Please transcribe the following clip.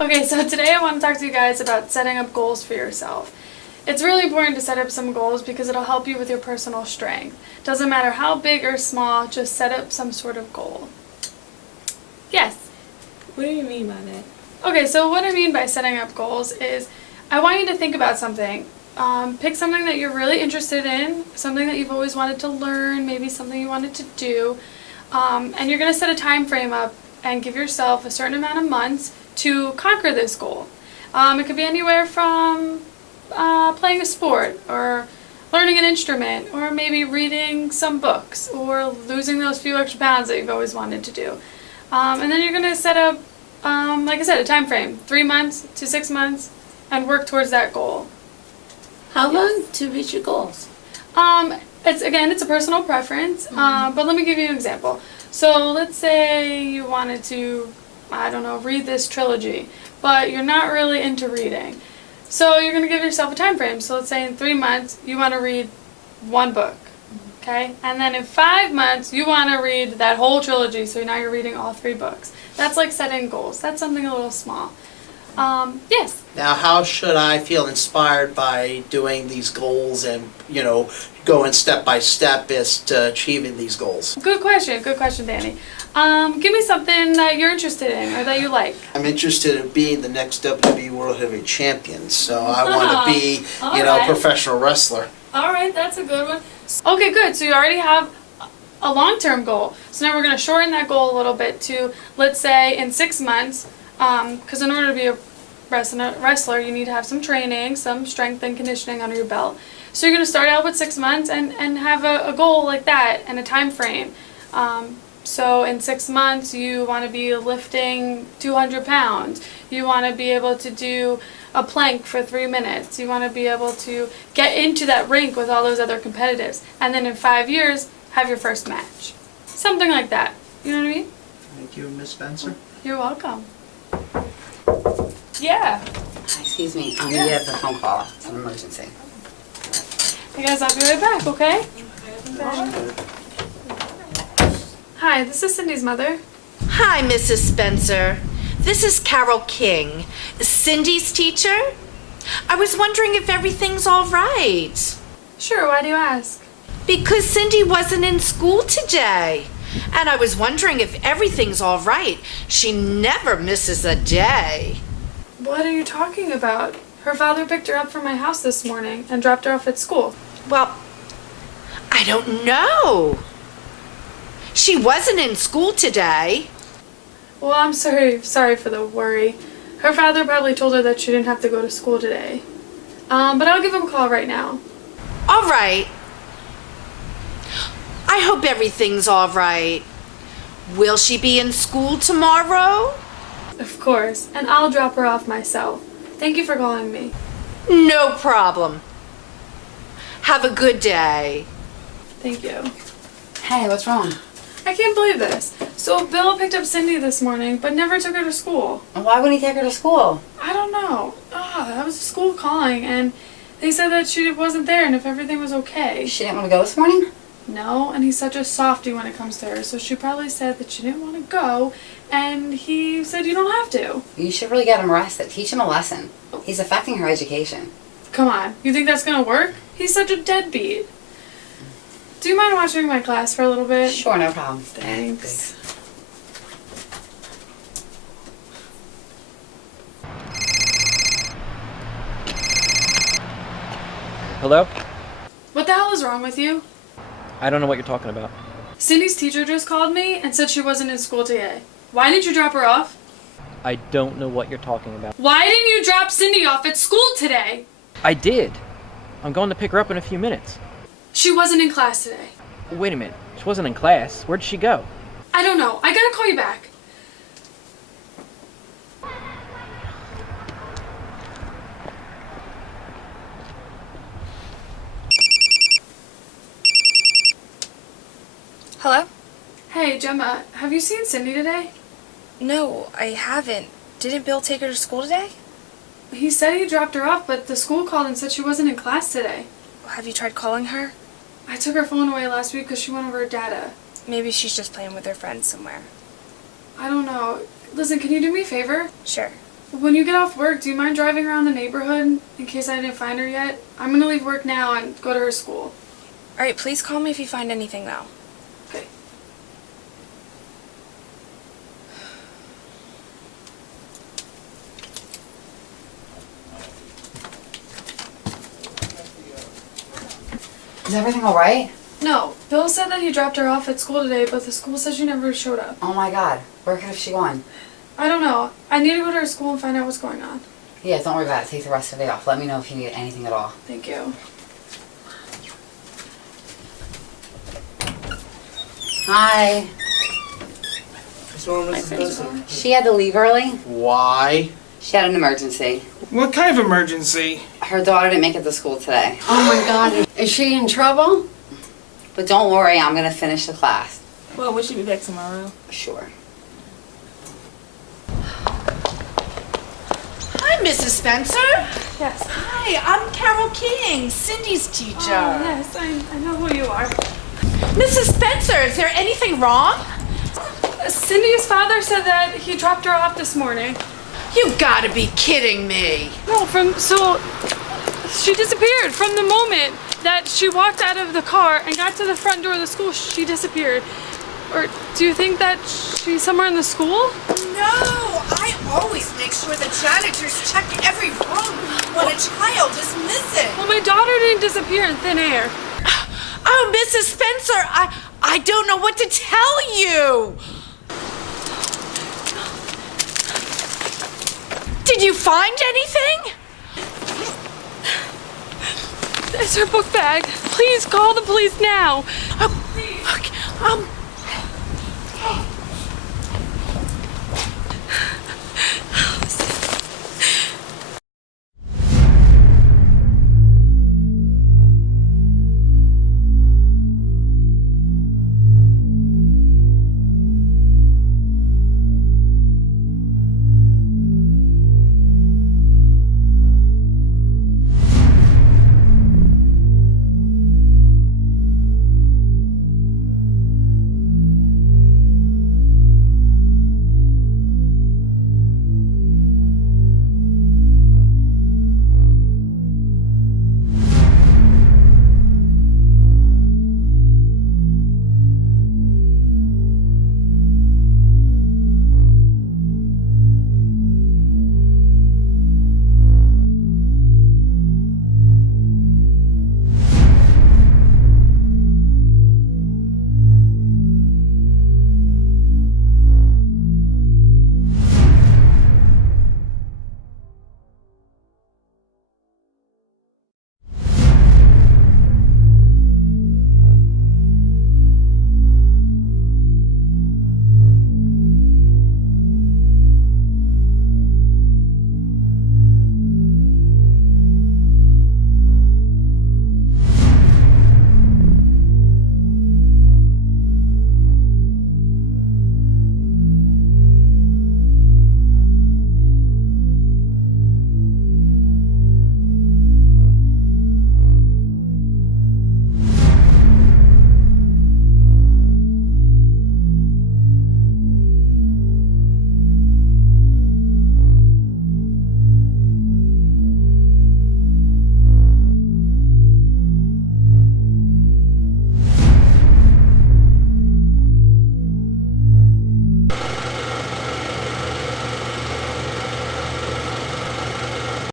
Okay, so today I want to talk to you guys about setting up goals for yourself. It's really important to set up some goals because it'll help you with your personal strength. Doesn't matter how big or small, just set up some sort of goal. Yes? What do you mean by that? Okay, so what I mean by setting up goals is I want you to think about something. Pick something that you're really interested in, something that you've always wanted to learn, maybe something you wanted to do, and you're going to set a time frame up and give yourself a certain amount of months to conquer this goal. It could be anywhere from playing a sport or learning an instrument or maybe reading some books or losing those few extra pounds that you've always wanted to do. And then you're going to set up, like I said, a time frame, 3 months to 6 months, and work towards that goal. How long to reach your goals? It's a personal preference, but let me give you an example. So let's say you wanted to, read this trilogy, but you're not really into reading. So you're going to give yourself a time frame. So let's say in 3 months you want to read one book, okay? And then in 5 months you want to read that whole trilogy, so now you're reading all 3 books. That's like setting goals. That's something a little small. Yes? Now, how should I feel inspired by doing these goals and, going step by step as to achieving these goals? Good question, Danny. Give me something that you're interested in or that you like. I'm interested in being the next WWE World Heavyweight Champion, so I want to be, a professional wrestler. All right, that's a good one. Okay, good. So you already have a long-term goal. So now we're going to shorten that goal a little bit to, let's say, in 6 months, because in order to be a wrestler, you need to have some training, some strength and conditioning under your belt. So you're going to start out with 6 months and have a goal like that and a time frame. So in 6 months, you want to be lifting 200 pounds. You want to be able to do a plank for 3 minutes. You want to be able to get into that rink with all those other competitives. And then in 5 years, have your first match. Something like that. You know what I mean? Thank you, Miss Spencer. You're welcome. Yeah. Excuse me, I'm gonna get the phone call. It's an emergency. Hey guys, I'll be right back, okay? Hi, this is Cindy's mother. Hi, Mrs. Spencer. This is Carol King, Cindy's teacher. I was wondering if everything's all right. Sure, why do you ask? Because Cindy wasn't in school today. And I was wondering if everything's all right. She never misses a day. What are you talking about? Her father picked her up from my house this morning and dropped her off at school. Well, I don't know. She wasn't in school today. Well, I'm sorry for the worry. Her father probably told her that she didn't have to go to school today. But I'll give him a call right now. All right. I hope everything's all right. Will she be in school tomorrow? Of course, and I'll drop her off myself. Thank you for calling me. No problem. Have a good day. Thank you. Hey, what's wrong? I can't believe this. So Bill picked up Cindy this morning, but never took her to school. Why wouldn't he take her to school? I don't know. That was the school calling, and they said that she wasn't there and if everything was okay. She didn't want to go this morning? No, and he's such a softie when it comes to her, so she probably said that she didn't want to go, and he said you don't have to. You should really get him arrested. Teach him a lesson. He's affecting her education. Come on, you think that's gonna work? He's such a deadbeat. Do you mind watching my class for a little bit? Sure, no problem. Thanks. Hello? What the hell is wrong with you? I don't know what you're talking about. Cindy's teacher just called me and said she wasn't in school today. Why didn't you drop her off? I don't know what you're talking about. Why didn't you drop Cindy off at school today? I did. I'm going to pick her up in a few minutes. She wasn't in class today. Wait a minute. She wasn't in class. Where'd she go? I don't know. I gotta call you back. Hello? Hey, Gemma, have you seen Cindy today? No, I haven't. Didn't Bill take her to school today? He said he dropped her off, but the school called and said she wasn't in class today. Have you tried calling her? I took her phone away last week because she went over her data. Maybe she's just playing with her friends somewhere. I don't know. Listen, can you do me a favor? Sure. when you get off work, do you mind driving around the neighborhood in case I didn't find her yet? I'm gonna leave work now and go to her school. All right, please call me if you find anything though. Okay. Is everything all right? No, Bill said that he dropped her off at school today, but the school said she never showed up. Oh my God. Where could have she gone? I don't know. I need to go to her school and find out what's going on. Yeah, don't worry about it. Take the rest of the day off. Let me know if you need anything at all. Thank you. Hi. What's wrong, My Mrs. friend's Benson? calling. She had to leave early. Why? She had an emergency. What kind of emergency? Her daughter didn't make it to school today. Oh my God, is she in trouble? But don't worry, I'm gonna finish the class. Well, will she be back tomorrow? Sure. Hi, Mrs. Spencer. Yes. Hi, I'm Carol King, Cindy's teacher. Oh, yes, I know who you are. Mrs. Spencer, is there anything wrong? Cindy's father said that he dropped her off this morning. You gotta be kidding me. No, so she disappeared from the moment that she walked out of the car and got to the front door of the school. She disappeared. Or do you think that she's somewhere in the school? No, I always make sure the janitors check every room when a child is missing. Well, my daughter didn't disappear in thin air. Oh, Mrs. Spencer, I don't know what to tell you. Did you find anything? It's her book bag. Please call the police now. Oh,